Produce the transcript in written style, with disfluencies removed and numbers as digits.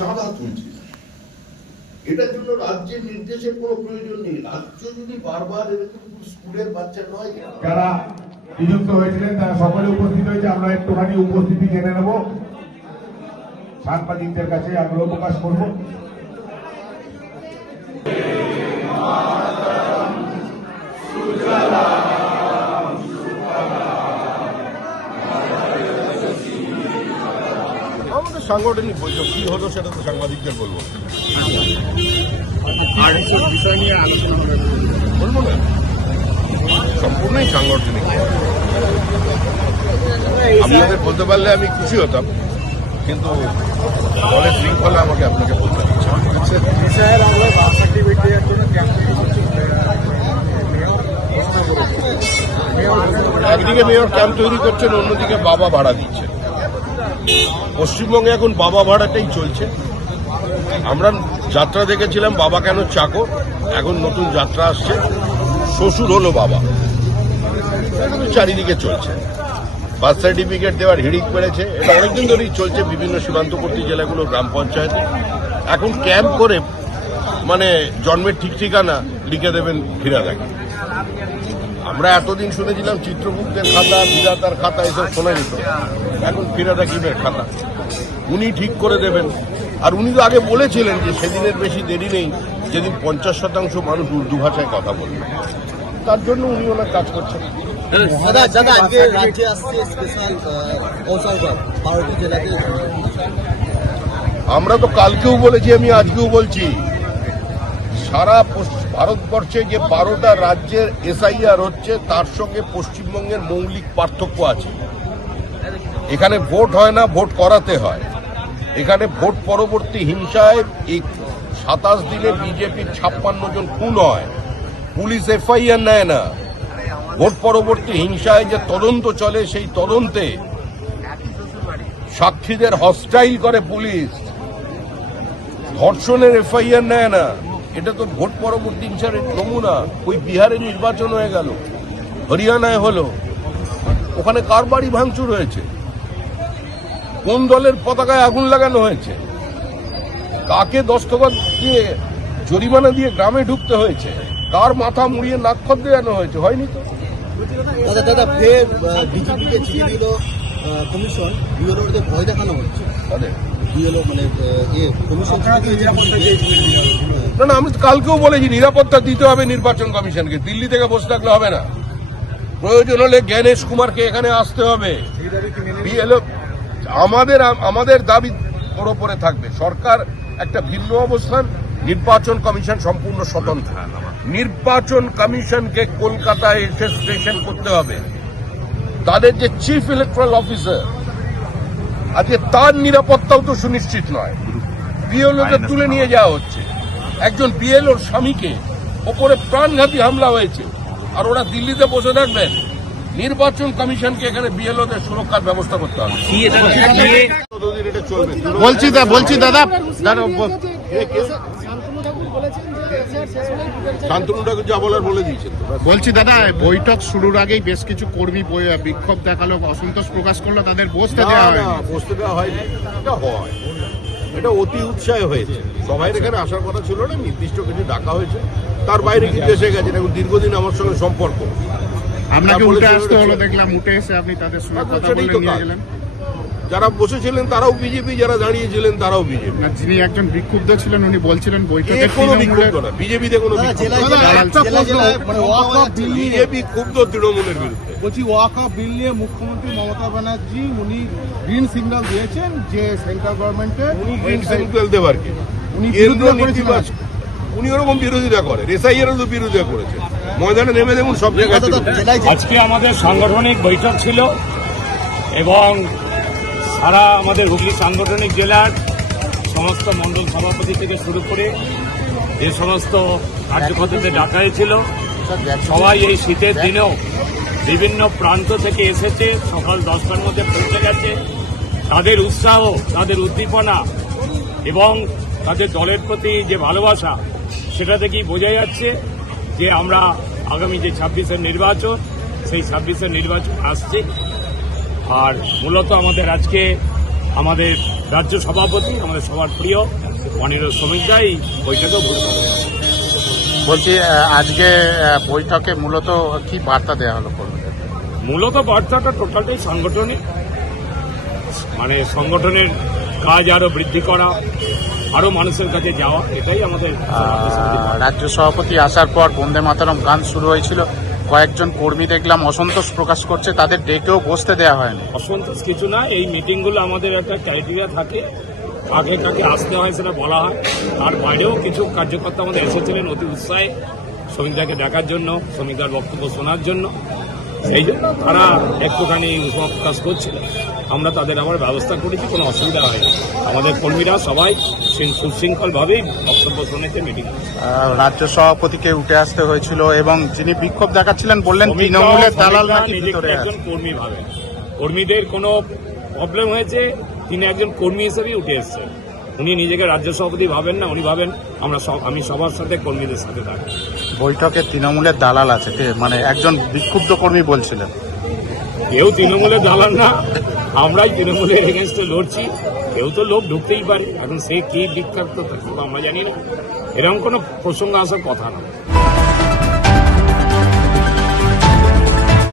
চাঁদা তুলছে। এটার জন্য রাজ্যের নির্দেশের কোনো প্রয়োজন নেই। রাজ্য যদি বারবার এরকম স্কুলের বাচ্চা নয়, যারা নিযুক্ত হয়েছিলেন তারা সকলে উপস্থিত হয়েছে। আমরা একটুখানি উপস্থিতি জেনে নেব, সাংবাদিকদের কাছে আগ্রহ প্রকাশ করব। আমাদের সাংগঠনিক বৈঠক কি হলো সেটা তো সাংবাদিকদের বলবো, আর এইসব বিষয় নিয়ে আলোচনা বলবো না, সম্পূর্ণই সাংগঠনিক। আপনাদের বলতে পারলে আমি খুশি হতাম, কিন্তু দলের শৃঙ্খলা আমাকে আপনাকে বলতে দিচ্ছে। একদিকে মেয়র ক্যাম্প তৈরি করছেন, অন্যদিকে বাবা ভাড়া দিচ্ছেন। পশ্চিমবঙ্গে এখন বাবা ভাড়াটাই চলছে। আমরা যাত্রা দেখেছিলাম বাবা কেন চাকর, এখন নতুন যাত্রা আসছে শ্বশুর হলো বাবা। চারিদিকে চলছে, বার্থ সার্টিফিকেট দেওয়ার হিড়িক পেড়েছে। এটা অনেকদিন ধরেই চলছে বিভিন্ন সীমান্তবর্তী জেলাগুলো, গ্রাম পঞ্চায়েতে। এখন ক্যাম্প করে মানে জন্মের ঠিক ঠিকানা লিখে দেবেন ফিরাদাকে। আমরা এতদিন শুনেছিলাম চিত্রগুপ্তের খাতা, বিধাতার খাতা, এসব শোনা যেত। এখন ফিরাদা কিমের খাতা উনি ঠিক করে দেবেন। আর উনি তো আগে বলেছিলেন যে সেদিনের বেশি দেরি নেই যেদিন 50% মানুষ উর্দু ভাষায় কথা বলবে। তার জন্য উনি ওনার কাজ করছেন। আমরা তো কালকেও বলেছি, আমি আজকেও বলছি, সারা ভারতবর্ষে যে 12টা রাজ্যের এসআইআর হচ্ছে তার সঙ্গে পশ্চিমবঙ্গের মৌলিক পার্থক্য আছে। এখানে ভোট হয় না, ভোট করাতে হয়। এখানে ভোট পরবর্তী হিংসায় এই 27 দিনে বিজেপির 56 জন খুন হয়, পুলিশ এফআইআর নেয় না। ভোট পরবর্তী হিংসায় যে তদন্ত চলে, সেই তদন্তে সাক্ষীদের হস্টাইল করে পুলিশ, ধর্ষণের এফআইআর নেয় না। এটা তো ভোট পরবর্তী হিংসার নমুনা। ওই বিহারে নির্বাচন হয়ে গেল, হরিয়ানায় হলো, ওখানে কার বাড়ি ভাঙচুর হয়েছে, কোন দলের পতাকায় আগুন লাগানো হয়েছে, কাকে দস্তখত দিয়ে জরিমানা দিয়ে গ্রামে ঢুকতে হয়েছে, কার মাথা মুড়িয়ে নাক্ষত দেওয়ানো হয়েছে, হয়নি তো। দাদা ফের বিজেপিকে ছিঁড়ে দিল কমিশন, বিএলওদের ভয় দেখানো হচ্ছে। বিএলও মানে কমিশন না, আমি কালকেও বলেছি নিরাপত্তা দিতে হবে নির্বাচন কমিশনকে। দিল্লি থেকে বসে থাকলে হবে না, প্রয়োজন হলে জ্ঞানেশ কুমারকে এখানে আসতে হবে। বিএলও আমাদের দাবি ওপরে থাকবে। সরকার একটা ভিন্ন অবস্থান, নির্বাচন কমিশন সম্পূর্ণ স্বতন্ত্র। নির্বাচন কমিশনকে কলকাতায় এসে স্টেশন করতে হবে। তাদের যে চিফ ইলেকট্রাল অফিসার আজকে, তার নিরাপত্তাও তো সুনিশ্চিত নয়। বিএলওদের তুলে নিয়ে যাওয়া হচ্ছে। একজন বিএলওর স্বামীকে ওপরে প্রাণঘাতী হামলা হয়েছে, আর ওরা দিল্লিতে বসে থাকবেন। নির্বাচন কমিশনকে এখানে বিএলওদের সুরক্ষার ব্যবস্থা করতে হবে। বলছি দাদা শান্তনুটাকে যা বলার বলে দিয়েছেন। বলছি দাদা, বৈঠক শুরুর আগেই বেশ কিছু কর্মী বিক্ষোভ দেখালো, অসন্তোষ প্রকাশ করলো, তাদের বসতে দেওয়া হয়। বসতে দেওয়া হয়নি, এটা হয়, এটা অতি উৎসাহে হয়েছে। সবাই এখানে আসার কথা ছিল না, নির্দিষ্ট কিছু ডাকা হয়েছে, তার বাইরে কিন্তু এসে গেছেন। এখন দীর্ঘদিন আমার সঙ্গে সম্পর্ক। আপনাকে উঠে আসতে হলো, দেখলাম উঠে এসে আপনি তাদের সঙ্গে কথা বলে নিয়ে গেলেন। যারা বসেছিলেন তারাও বিজেপি, যারা দাঁড়িয়েছিলেন তারাও বিজেপি। যিনি একজন বিক্ষুব্ধ ছিলেন উনি বলছিলেন বৈঠকে কোনো বিক্ষুব্ধ না, বিজেপিতে কোনো বিজেপি ক্ষুব্ধ তৃণমূলের বিরুদ্ধে। বলছি ওয়াকআপ বিল নিয়ে মুখ্যমন্ত্রী মমতা ব্যানার্জি উনি গ্রিন সিগন্যাল দিয়েছেন যে সেন্ট্রাল গভর্নমেন্টে উনি গ্রিন সিগন্যাল দেবার কি, কেন্দ্র নীতিবাচ, উনি ওরকম বিরোধিতা করেন। এসআইআর তো বিরোধিতা করেছেন, ময়দানে নেমে দেখুন সব জায়গায়। আজকে আমাদের সাংগঠনিক বৈঠক ছিল এবং সারা আমাদের হুগলি সাংগঠনিক জেলার সমস্ত মণ্ডল সভাপতি থেকে শুরু করে যে সমস্ত কার্যকর্তাদের ডাকা হয়েছিল, সবাই এই শীতের দিনেও বিভিন্ন প্রান্ত থেকে এসেছে, সকাল 10টার মধ্যে পৌঁছে গেছে। তাদের উৎসাহ, তাদের উদ্দীপনা এবং তাদের দলের প্রতি যে ভালোবাসা, সেটা থেকেই বোঝা যাচ্ছে যে আমরা আগামী যে 26-এর নির্বাচন, সেই 26-এর নির্বাচন আসছে। আর মূলত আমাদের আজকে আমাদের রাজ্য সভাপতি, আমাদের সবার প্রিয় মাননীয় শ্রমিক দা এই বৈঠকে উপস্থিত হয়েছেন। বলছি আজকে বৈঠকে মূলত কি বার্তা দেওয়া হলো কর্মীদের? মূলত বার্তাটা টোটালটাই সাংগঠনিক, মানে সংগঠনের কাজ আরো বৃদ্ধি করা, আরো মানুষের কাছে যাওয়া, এটাই আমাদের রাজ্য সভাপতি আসার পর বন্দে মাতরম গান শুরু হয়েছিল, কয়েকজন কর্মী দেখলাম অসন্তোষ প্রকাশ করছে, তাদের ডেকেও বসতে দেওয়া হয়নি। অসন্তোষ কিছু না, এই মিটিংগুলো আমাদের একটা ক্রাইটেরিয়া থাকে, আগে কাকে আসতে হয় সেটা বলা হয়। তার বাইরেও কিছু কার্যকর্তা আমাদের এসেছিলেন অতি উৎসাহে শ্রমিকদাকে দেখার জন্য, শ্রমিকদার বক্তব্য শোনার জন্য। সেই জন্য তারা একটুখানি উৎসাহ প্রকাশ করছিল, আমরা তাদের আবার ব্যবস্থা করেছি, কোনো অসুবিধা হয়নি। আমাদের কর্মীরা সবাই সুশৃঙ্খলভাবেই বক্তব্য শুনেছে মিটিং। রাজ্য সভাপতিকে উঠে আসতে হয়েছিল এবং যিনি বিক্ষোভ দেখাচ্ছিলেন বললেন তৃণমূলের দালাল নাকি ভিতরে আছে। একজন কর্মী ভাবেন, কর্মীদের কোনো প্রবলেম হয়েছে, তিনি একজন কর্মী হিসেবেই উঠে এসছেন। উনি নিজেকে রাজ্য সভাপতি ভাবেন না, উনি ভাবেন আমি সবার সাথে কর্মীদের সাথে থাকি। বৈঠকে তৃণমূলের দালাল আছে, মানে একজন বিক্ষুব্ধ কর্মী বলছিলেন। কেউ তৃণমূলের দালাল না, আমরাই তৃণমূলের এগেনস্টে লড়ছি। কেউ তো লোক ঢুকতেই পারে, এখন সে কি বিখ্যাত আমরা জানি না, এরকম কোনো প্রসঙ্গ আসার কথা না।